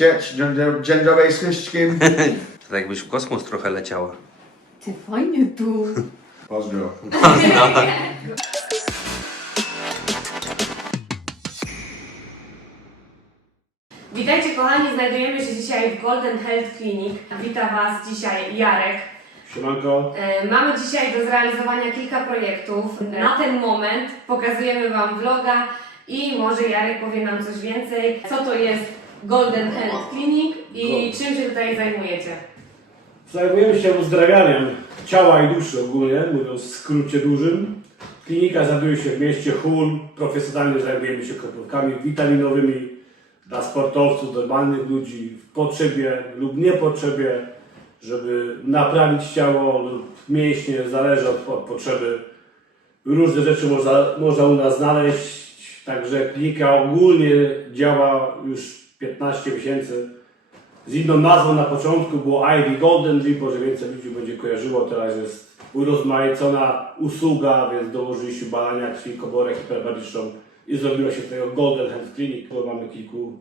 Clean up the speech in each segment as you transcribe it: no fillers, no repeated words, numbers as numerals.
Ciecz dzień dobry z wszystkim. To jakbyś w kosmos trochę leciała. Ty fajnie tu. Pozdro. Witajcie kochani, znajdujemy się dzisiaj w Golden Health Clinic. Wita Was dzisiaj Jarek. Siemanko. Mamy dzisiaj do zrealizowania kilka projektów. Na ten moment pokazujemy Wam vloga i może Jarek powie nam coś więcej. Co to jest Golden Health Clinic i czym się tutaj zajmujecie? Zajmujemy się uzdrawianiem ciała i duszy ogólnie, mówiąc w skrócie dużym. Klinika znajduje się w mieście Hull. Profesjonalnie zajmujemy się kroplówkami witaminowymi dla sportowców, normalnych ludzi w potrzebie lub niepotrzebie, żeby naprawić ciało lub mięśnie, zależy od potrzeby. Różne rzeczy można u nas znaleźć, także klinika ogólnie działa już 15 miesięcy. Z inną nazwą na początku było ID Golden Drip, może więcej ludzi będzie kojarzyło, teraz jest urozmaicona usługa, więc dołożyliśmy badania krwi, komórek hiperbariczną i zrobiło się tego Golden Health Clinic. Bo mamy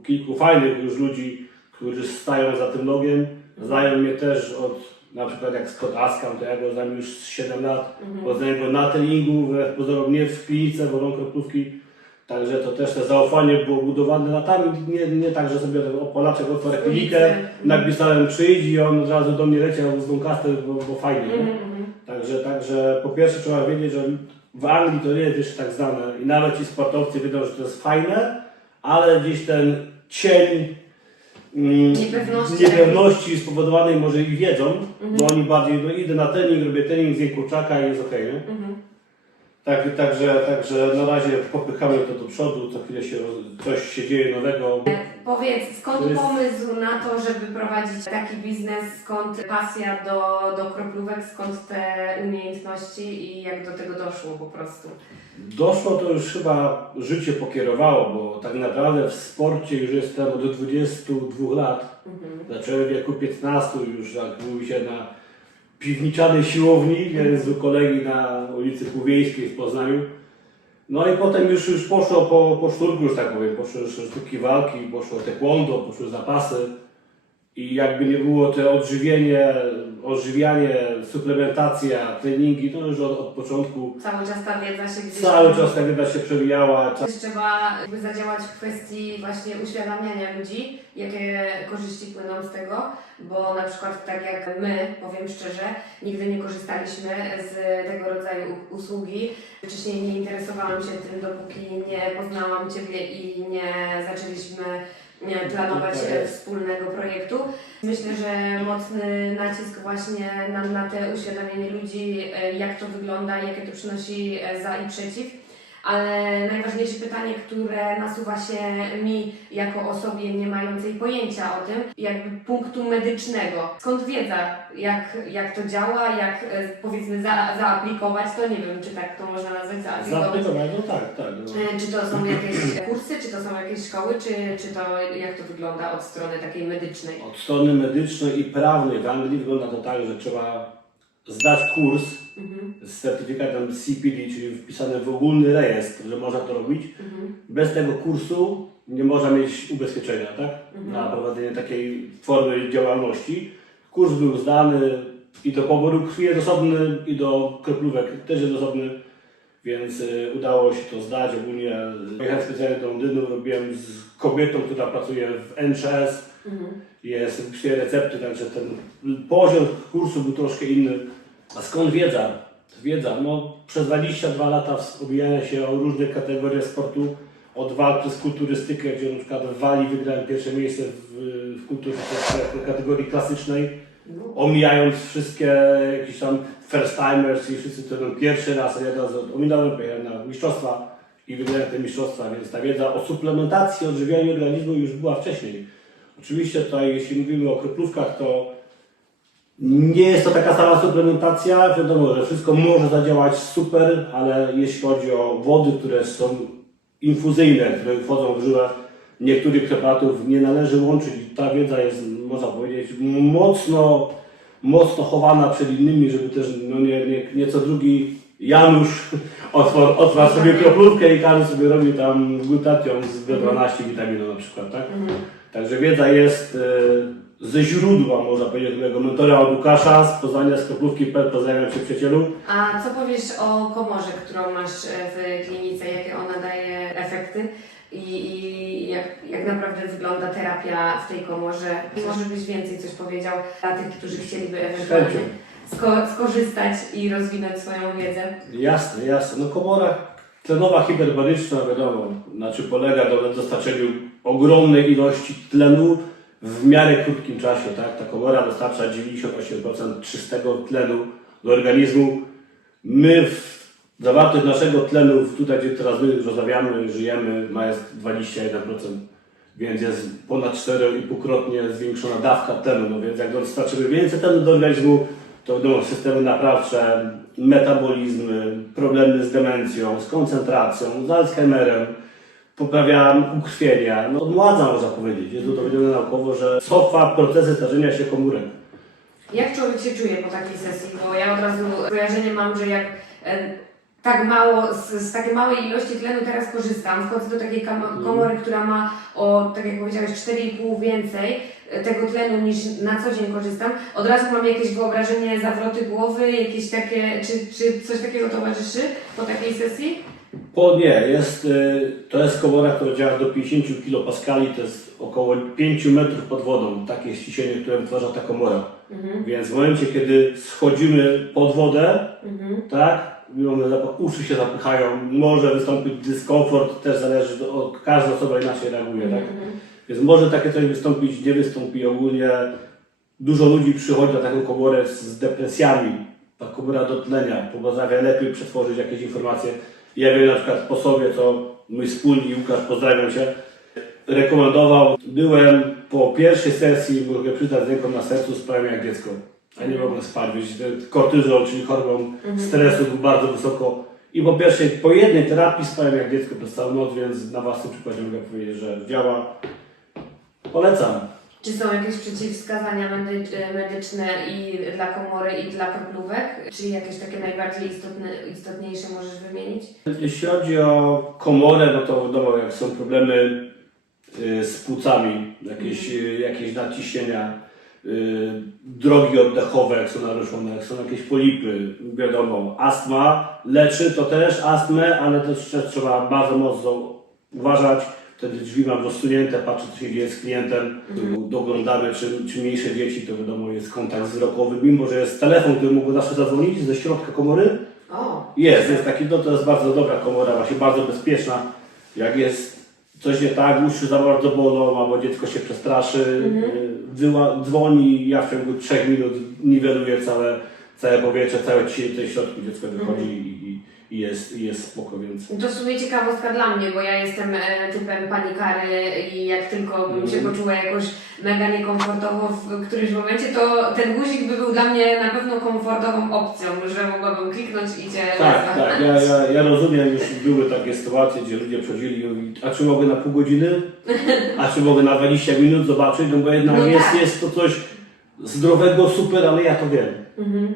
kilku fajnych już ludzi, którzy stają za tym logiem. Znają mnie też od, na przykład jak Scott Askam, to ja go znam już 7 lat. Poznaję go na treningu, wbrew pozorom nie w klinice, bo kroplówki. Także to też to zaufanie było budowane latami, nie tak, że sobie Polaczek otworzył klinikę, napisałem przyjdź i on od razu do mnie leciał z Doncaster, bo fajnie. Także po pierwsze trzeba wiedzieć, że w Anglii to nie jest jeszcze tak znane i nawet ci sportowcy wiedzą, że to jest fajne, ale gdzieś ten cień niepewności spowodowanej może ich wiedzą, bo oni bardziej, no idę na trening, robię trening, zjem kurczaka i jest okej, nie? Także na razie popychamy to do przodu, co chwilę coś się dzieje nowego. Powiedz, skąd pomysł na to, żeby prowadzić taki biznes, skąd pasja do kroplówek, skąd te umiejętności i jak do tego doszło po prostu? Doszło to już chyba życie pokierowało, bo tak naprawdę w sporcie już jestem od 22 lat. Zacząłem w wieku 15 już, jak mówi się, na piwniczanej siłowni, więc u kolegi na ulicy Półwiejskiej w Poznaniu. No i potem już poszło po szturku, już tak powiem, poszły już sztuki walki, poszło taekwondo, poszły zapasy i jakby nie było to odżywianie, suplementacja, treningi, to już od początku Cały czas ta wiedza się gdzieś... cały czas ta wiedza się przewijała. Trzeba jakby zadziałać w kwestii właśnie uświadamiania ludzi, jakie korzyści płyną z tego, bo na przykład tak jak my, powiem szczerze, nigdy nie korzystaliśmy z tego rodzaju usługi. Wcześniej nie interesowałam się tym, dopóki nie poznałam Ciebie i nie zaczęliśmy planować wspólnego projektu. Myślę, że mocny nacisk właśnie na te uświadomienie ludzi, jak to wygląda, jakie to przynosi za i przeciw. Ale najważniejsze pytanie, które nasuwa się mi jako osobie nie mającej pojęcia o tym, jakby punktu medycznego. Skąd wiedza, jak to działa, jak powiedzmy zaaplikować, to nie wiem, czy tak to można nazwać, Zaaplikować, no tak. No. Czy to są jakieś kursy, czy to są jakieś szkoły, czy to jak to wygląda od strony takiej medycznej? Od strony medycznej i prawnej w Anglii wygląda to tak, że trzeba zdać kurs z certyfikatem CPD, czyli wpisany w ogólny rejestr, że można to robić. Bez tego kursu nie można mieć ubezpieczenia, tak? Na prowadzenie takiej formy działalności. Kurs był zdany i do poboru krwi jest osobny, i do kroplówek też jest osobny, więc udało się to zdać. Ogólnie pojechałem specjalnie do Londynu, robiłem z kobietą, która pracuje w NHS. Jest wszystkie recepty, także ten poziom kursu był troszkę inny. A skąd wiedza? No, przez 22 lata obijania się o różne kategorie sportu, od walki z kulturystykę, gdzie na przykład w Walii wygrałem pierwsze miejsce w kulturystyce w kategorii klasycznej, omijając wszystkie jakieś tam first timers i wszyscy, którzy byli pierwszy raz, a ja ominąłem, pojechałem na mistrzostwa i wygrałem te mistrzostwa, więc ta wiedza o suplementacji, odżywianiu organizmu już była wcześniej. Oczywiście tutaj, jeśli mówimy o kroplówkach, to nie jest to taka sama suplementacja, wiadomo, że wszystko może zadziałać super, ale jeśli chodzi o wody, które są infuzyjne, które wchodzą w żyłę, niektórych preparatów nie należy łączyć. Ta wiedza jest, można powiedzieć, mocno chowana przed innymi, żeby też nie co drugi Janusz otwarł sobie kroplówkę i każdy sobie robi tam glutation z B12 witaminą na przykład, tak? Także wiedza jest ze źródła, można powiedzieć, mojego mentora od Łukasza z Poznania, z Kroplówki.pl. Pozdrawiam Cię, przyjacielu. A co powiesz o komorze, którą masz w klinice, jakie ona daje efekty i jak naprawdę wygląda terapia w tej komorze? Może byś więcej coś powiedział dla tych, którzy chcieliby ewentualnie skorzystać i rozwinąć swoją wiedzę? Jasne, jasne. No komora tlenowa hiperbaryczna, wiadomo, na czym polega na dostarczeniu ogromnej ilości tlenu w miarę krótkim czasie, tak? Ta komora dostarcza 98% czystego tlenu do organizmu. My zawartość naszego tlenu, tutaj gdzie teraz my rozmawiamy, żyjemy, jest 21%, więc jest ponad 4,5-krotnie zwiększona dawka tlenu, no więc jak dostarczymy więcej tlenu do organizmu, to będą systemy naprawcze, metabolizmy, problemy z demencją, z koncentracją, z Alzheimerem, poprawia ukrwienia, no odmładza, można powiedzieć. Jest udowodnione naukowo, że cofa procesy starzenia się komórek. Jak człowiek się czuje po takiej sesji? Bo ja od razu skojarzenie mam, że jak tak mało, z takiej małej ilości tlenu teraz korzystam, wchodzę do takiej komory, która ma o, tak jak powiedziałeś, 4,5 więcej tego tlenu niż na co dzień korzystam, od razu mam jakieś wyobrażenie, zawroty głowy, jakieś takie, czy coś takiego towarzyszy po takiej sesji? To jest komora, która działa do 50 kPa, to jest około 5 metrów pod wodą, takie jest ciśnienie, które wytwarza ta komora. Więc w momencie, kiedy schodzimy pod wodę, tak, uszy się zapychają, może wystąpić dyskomfort, też zależy od każda osoba inaczej reaguje, tak? Więc może takie coś wystąpić, nie wystąpi ogólnie. Dużo ludzi przychodzi na taką komorę z depresjami, ta komora do tlenia, pozwala lepiej przetworzyć jakieś informacje. Ja wiem na przykład po sobie, co mój wspólnik Łukasz, pozdrawiam Cię, rekomendował. Byłem po pierwszej sesji, mogę przyznać z ręką na sercu, spałem jak dziecko, a nie mogłem spać. Kortyzol, czyli hormon stresu był bardzo wysoko. I po jednej terapii spałem jak dziecko przez całą noc, więc na własnym przykładzie mogę powiedzieć, że działa. Polecam. Czy są jakieś przeciwwskazania medyczne i dla komory, i dla kroplówek? Czy jakieś takie najbardziej istotniejsze możesz wymienić? Jeśli chodzi o komorę, no to wiadomo, jak są problemy z płucami, jakieś nadciśnienia, drogi oddechowe, jak są naruszone, jak są jakieś polipy, wiadomo, astma leczy to też astmę, ale też trzeba bardzo mocno uważać. Wtedy drzwi mam rozsunięte, patrzę co się dzieje z klientem, doglądamy, czy mniejsze dzieci, to wiadomo jest kontakt wzrokowy, mimo że jest telefon, który mógł zawsze zadzwonić ze środka komory. Jest taki, no to jest bardzo dobra komora, właśnie bardzo bezpieczna. Jak jest coś nie tak, uszy za bardzo bolą, albo dziecko się przestraszy, dzwoni, ja w ciągu 3 minut niweluję całe powietrze, całe ciśnienie w środku, dziecko wychodzi i jest spoko, więc... To w sumie ciekawostka dla mnie, bo ja jestem typem panikary i jak tylko bym się poczuła jakoś mega niekomfortowo w którymś momencie, to ten guzik by był dla mnie na pewno komfortową opcją, że mogłabym kliknąć i Cię Tak, ja rozumiem, już były takie sytuacje, gdzie ludzie przychodzili i mówili, a czy mogę na pół godziny? A czy mogę na 20 minut zobaczyć? No bo jednak jest to coś zdrowego, super, ale ja to wiem.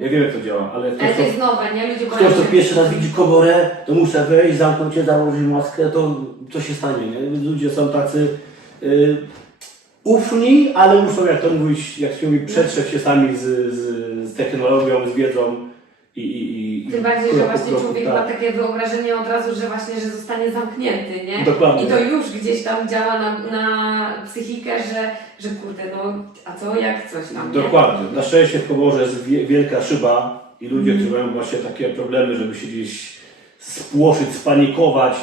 Ja wiem jak to działa, ale to jest nowe, nie? Ludzie ktoś to pierwszy raz widzi komorę, to muszę wejść, zamknąć się, założyć maskę, to się stanie, nie? Ludzie są tacy ufni, ale muszą, jak to mówić, jak się mówi, przetrzeć się sami z technologią, z wiedzą tym bardziej, że właśnie człowiek ma takie wyobrażenie od razu, że właśnie, że zostanie zamknięty, nie? Dokładnie. I to już gdzieś tam działa na psychikę, że kurde, no a co, jak coś tam, nie? Dokładnie. Na szczęście w komorze jest wielka szyba i ludzie, którzy mają właśnie takie problemy, żeby się gdzieś spłoszyć, spanikować,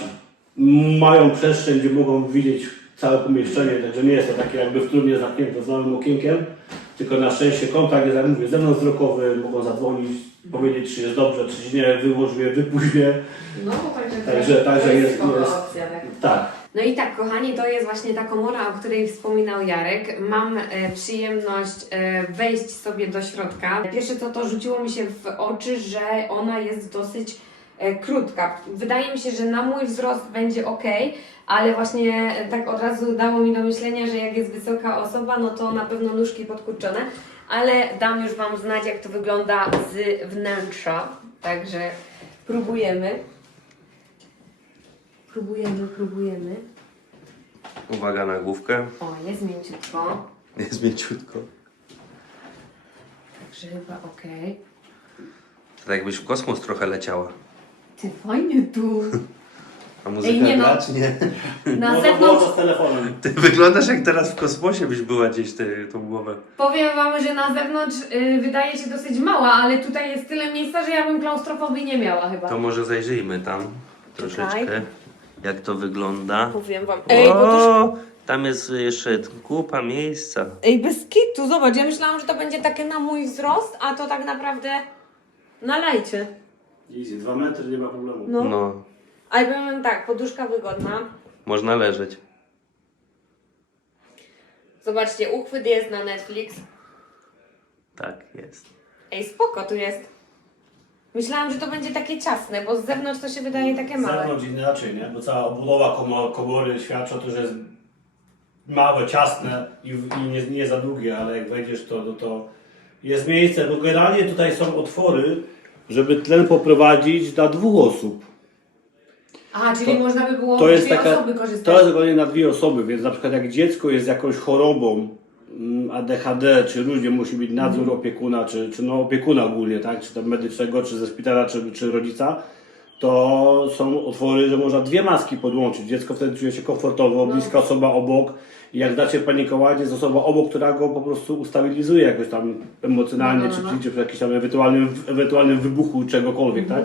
mają przestrzeń, gdzie mogą widzieć całe pomieszczenie, także nie jest to takie jakby w trumnie zamknięte z małym okienkiem, tylko na szczęście kontakt jest, jak mówię, zewnątrzwzrokowy, mogą zadzwonić, powiedzieć, czy jest dobrze, czy nie, wyłóż mnie, wypuść mnie. No, także jest opcja. Tak. No i tak, kochani, to jest właśnie ta komora, o której wspominał Jarek. Mam przyjemność wejść sobie do środka. Pierwsze to rzuciło mi się w oczy, że ona jest dosyć krótka. Wydaje mi się, że na mój wzrost będzie ok, ale właśnie tak od razu dało mi do myślenia, że jak jest wysoka osoba, no to na pewno nóżki podkurczone. Ale dam już Wam znać, jak to wygląda z wnętrza. Także próbujemy. Próbujemy. Uwaga na główkę. O, jest mięciutko. Jest mięciutko. Także chyba okej. To tak jakbyś w kosmos trochę leciała. Ty, fajnie tu. A muzyka Ej, nie no. gra, czy nie? Na No to zewnątrz było z telefonem. Ty wyglądasz jak teraz w kosmosie byś była gdzieś tą głowę. powiem wam, że na zewnątrz wydaje się dosyć mała, ale tutaj jest tyle miejsca, że ja bym klaustrofobii nie miała chyba. To może zajrzyjmy tam troszeczkę. Jak to wygląda. Powiem wam. O, tam jest jeszcze kupa miejsca. Ej, bez kitu, zobacz, ja myślałam, że to będzie takie na mój wzrost, a to tak naprawdę na lajcie. Easy, 2 metry, nie ma problemu. No. No, Ale powiem tak, poduszka wygodna. można leżeć. Zobaczcie, uchwyt jest na Netflix. Tak, jest. Ej, spoko tu jest. Myślałam, że to będzie takie ciasne, bo z zewnątrz to się wydaje takie Z małe. zewnątrz inaczej, nie? Bo cała obudowa komory świadczy o tym, że jest małe, ciasne i nie za długie, ale jak wejdziesz to jest miejsce, bo generalnie tutaj są otwory, żeby tlen poprowadzić dla 2 osób. Aha, czyli można by było To jest dwie taka, osoby korzystać. to jest dokładnie na 2 osoby, więc na przykład jak dziecko jest jakąś chorobą, ADHD, czy różnie musi być nadzór opiekuna, czy no opiekuna ogólnie, tak? Czy tam medycznego, czy ze szpitala, czy rodzica, to są otwory, że można 2 maski podłączyć. Dziecko wtedy czuje się komfortowo, bliska osoba obok. I jak dacie panikować, jest osoba obok, która go po prostu ustabilizuje jakoś tam emocjonalnie, czy przy jakimś tam ewentualnym wybuchu czegokolwiek, tak?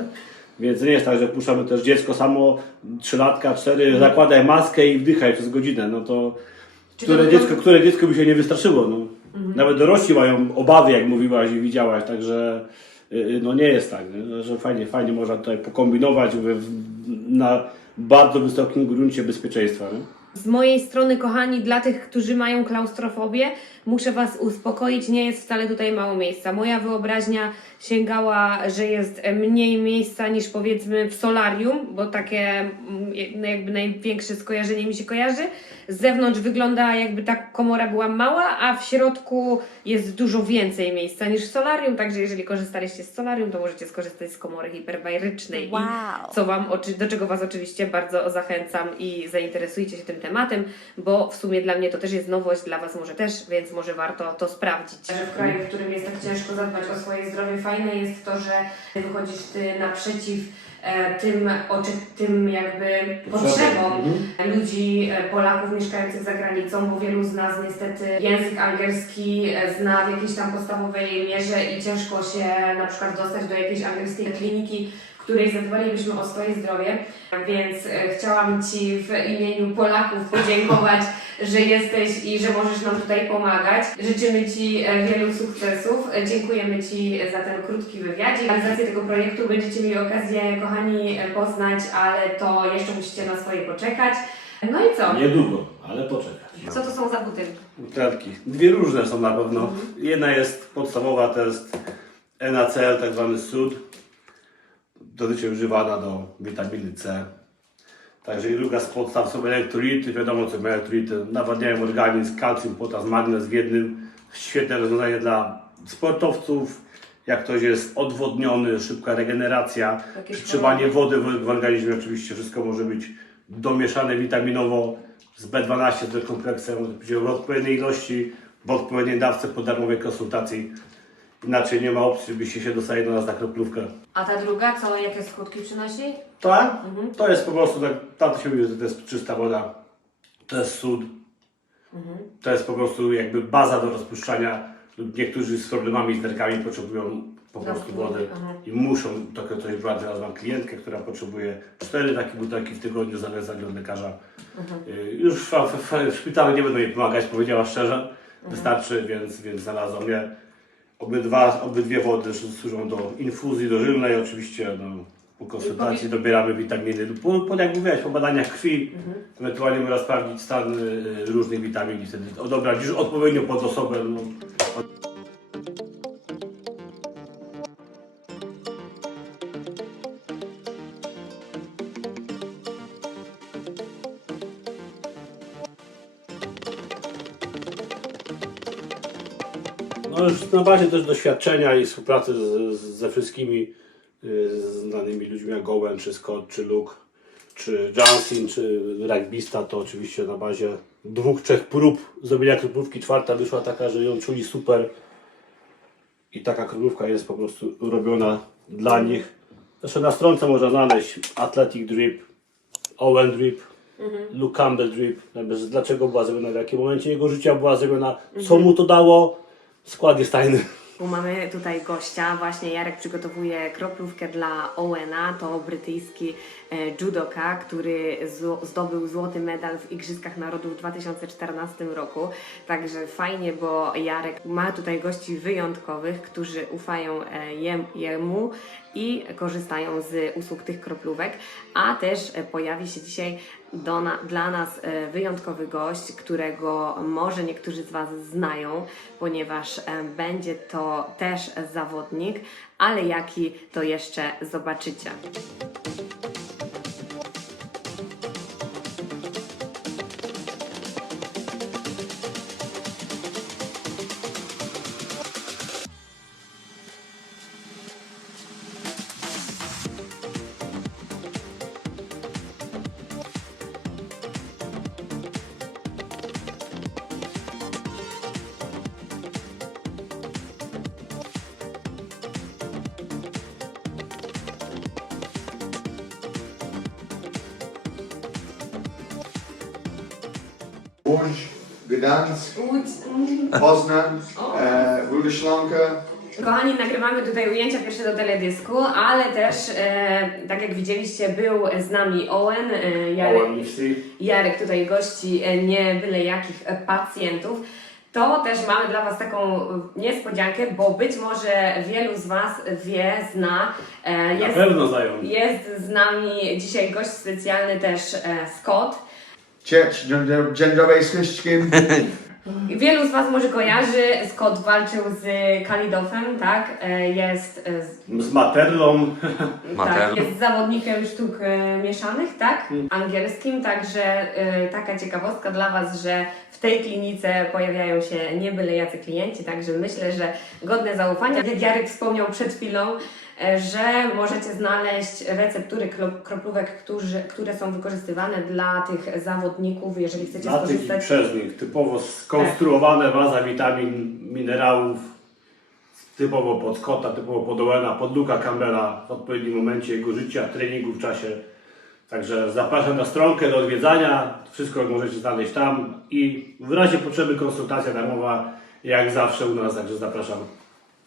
Więc nie jest tak, że puszczamy też dziecko samo, 3-latka, 4, zakładaj maskę i wdychaj przez godzinę, no to które dziecko by się nie wystraszyło, no. Nawet dorośli mają obawy, jak mówiłaś i widziałaś, także no nie jest tak, nie? Że fajnie można tutaj pokombinować na bardzo wysokim gruncie bezpieczeństwa. Nie? Z mojej strony, kochani, dla tych, którzy mają klaustrofobię, muszę Was uspokoić, nie jest wcale tutaj mało miejsca. Moja wyobraźnia sięgała, że jest mniej miejsca niż powiedzmy w solarium, bo takie jakby największe skojarzenie mi się kojarzy. Z zewnątrz wygląda, jakby ta komora była mała, a w środku jest dużo więcej miejsca niż w solarium, także jeżeli korzystaliście z solarium, to możecie skorzystać z komory hiperbarycznej. Wow. I do czego Was oczywiście bardzo zachęcam i zainteresujcie się tym tematem, bo w sumie dla mnie to też jest nowość, dla Was może też, więc może warto to sprawdzić. Że w kraju, w którym jest tak ciężko zadbać o swoje zdrowie, fajne jest to, że wychodzisz Ty naprzeciw tym jakby potrzebom ludzi, Polaków mieszkających za granicą, bo wielu z nas niestety język angielski zna w jakiejś tam podstawowej mierze i ciężko się na przykład dostać do jakiejś angielskiej kliniki, w której zadbalibyśmy o swoje zdrowie, więc chciałam Ci w imieniu Polaków podziękować, że jesteś i że możesz nam tutaj pomagać. Życzymy Ci wielu sukcesów. Dziękujemy Ci za ten krótki wywiad. Realizację tego projektu będziecie mieli okazję, kochani, poznać, ale to jeszcze musicie na swoje poczekać. No i co? Niedługo, ale poczekać. Co to są za butelki? Butelki. 2 różne są na pewno. Jedna jest podstawowa, to jest NaCl, tak zwany sód. Dotychczas używana do witaminy C. Także i druga z podstaw są elektrolity. Wiadomo co elektrolity nawadniają organizm, kalcium, potas, magnez w jednym. Świetne rozwiązanie dla sportowców. Jak ktoś jest odwodniony, szybka regeneracja, przytrzymanie wody w organizmie, oczywiście wszystko może być domieszane witaminowo z B12 z kompleksem w odpowiedniej ilości, w odpowiedniej dawce po darmowej konsultacji. Inaczej nie ma opcji, żebyście się dostali do nas na kroplówkę. A ta druga, co, jakie skutki przynosi? Tak? To jest po prostu, tam to się mówi, że to jest czysta woda, to jest sód, to jest po prostu jakby baza do rozpuszczania. Niektórzy z problemami z nerkami potrzebują po prostu wody i muszą to coś brać. Teraz mam klientkę, która potrzebuje 4 takie butelki w tygodniu, zależnie od lekarza. Już w szpitalu nie będą jej pomagać, powiedziała szczerze, wystarczy, więc znalazła mnie. Obydwie wody służą do infuzji dożylnej, oczywiście po konsultacji dobieramy witaminy, jak mówiłeś, po badaniach krwi, ewentualnie można sprawdzić stan różnych witamin i wtedy odebrać już odpowiednio pod osobę. No już na bazie też doświadczenia i współpracy ze wszystkimi znanymi ludźmi jak Gowen, czy Scott, czy Luke, czy Johnson, czy rugbista, to oczywiście na bazie 2-3 prób zrobienia kroplówki. 4. wyszła taka, że ją czuli super. I taka kroplówka jest po prostu robiona dla nich. Zresztą na stronce można znaleźć Athletic Drip, Owen Drip, Luke Campbell Drip. Dlaczego była zrobiona, w jakim momencie jego życia była zrobiona, co mu to dało. Skład jest tajny. Bo mamy tutaj gościa, właśnie Jarek przygotowuje kroplówkę dla Owena, to brytyjski judoka, który zdobył złoty medal w Igrzyskach Narodów w 2014 roku. Także fajnie, bo Jarek ma tutaj gości wyjątkowych, którzy ufają jemu i korzystają z usług tych kroplówek, a też pojawi się dzisiaj dla nas wyjątkowy gość, którego może niektórzy z Was znają, ponieważ będzie to też zawodnik, ale jaki to jeszcze zobaczycie. Łódź, Gdańsk, Poznań, Włódzimierz. Kochani, nagrywamy tutaj ujęcia pierwsze do teledysku, ale też, tak jak widzieliście, był z nami Owen. Jarek tutaj gości nie byle jakich pacjentów. To też mamy dla Was taką niespodziankę, bo być może wielu z Was zna. Na pewno znają. Jest z nami dzisiaj gość specjalny też Scott. Cześć, dzień dobry z Krzyszkiem. Wielu z Was może kojarzy, Scott walczył z Kalidofem, tak? Jest Z Materlą. tak, jest zawodnikiem sztuk mieszanych, tak? Angielskim, także taka ciekawostka dla Was, że w tej klinice pojawiają się nie byle jacy klienci, także myślę, że godne zaufania. Jak Jarek wspomniał przed chwilą, że możecie znaleźć receptury kroplówek, które są wykorzystywane dla tych zawodników, jeżeli chcecie Dla tych i skorzystać. przez nich. Typowo skonstruowane baza witamin, minerałów. Typowo pod Scotta, typowo pod Owena, pod Luke'a Campbella w odpowiednim momencie jego życia, treningu w czasie. Także zapraszam na stronkę do odwiedzania. Wszystko możecie znaleźć tam i w razie potrzeby konsultacja darmowa jak zawsze u nas, także zapraszam.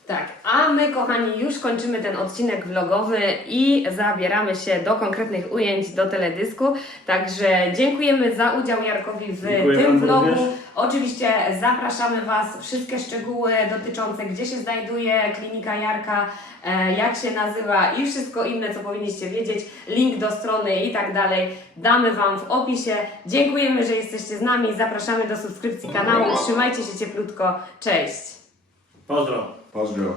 Tak, a my kochani już kończymy ten odcinek vlogowy i zabieramy się do konkretnych ujęć do teledysku. Także dziękujemy za udział Jarkowi w tym vlogu. również. Oczywiście zapraszamy Was, wszystkie szczegóły dotyczące gdzie się znajduje klinika Jarka, jak się nazywa i wszystko inne co powinniście wiedzieć, link do strony i tak dalej damy Wam w opisie. Dziękujemy, że jesteście z nami, zapraszamy do subskrypcji kanału, trzymajcie się cieplutko, cześć! Pozdro! Pozdro.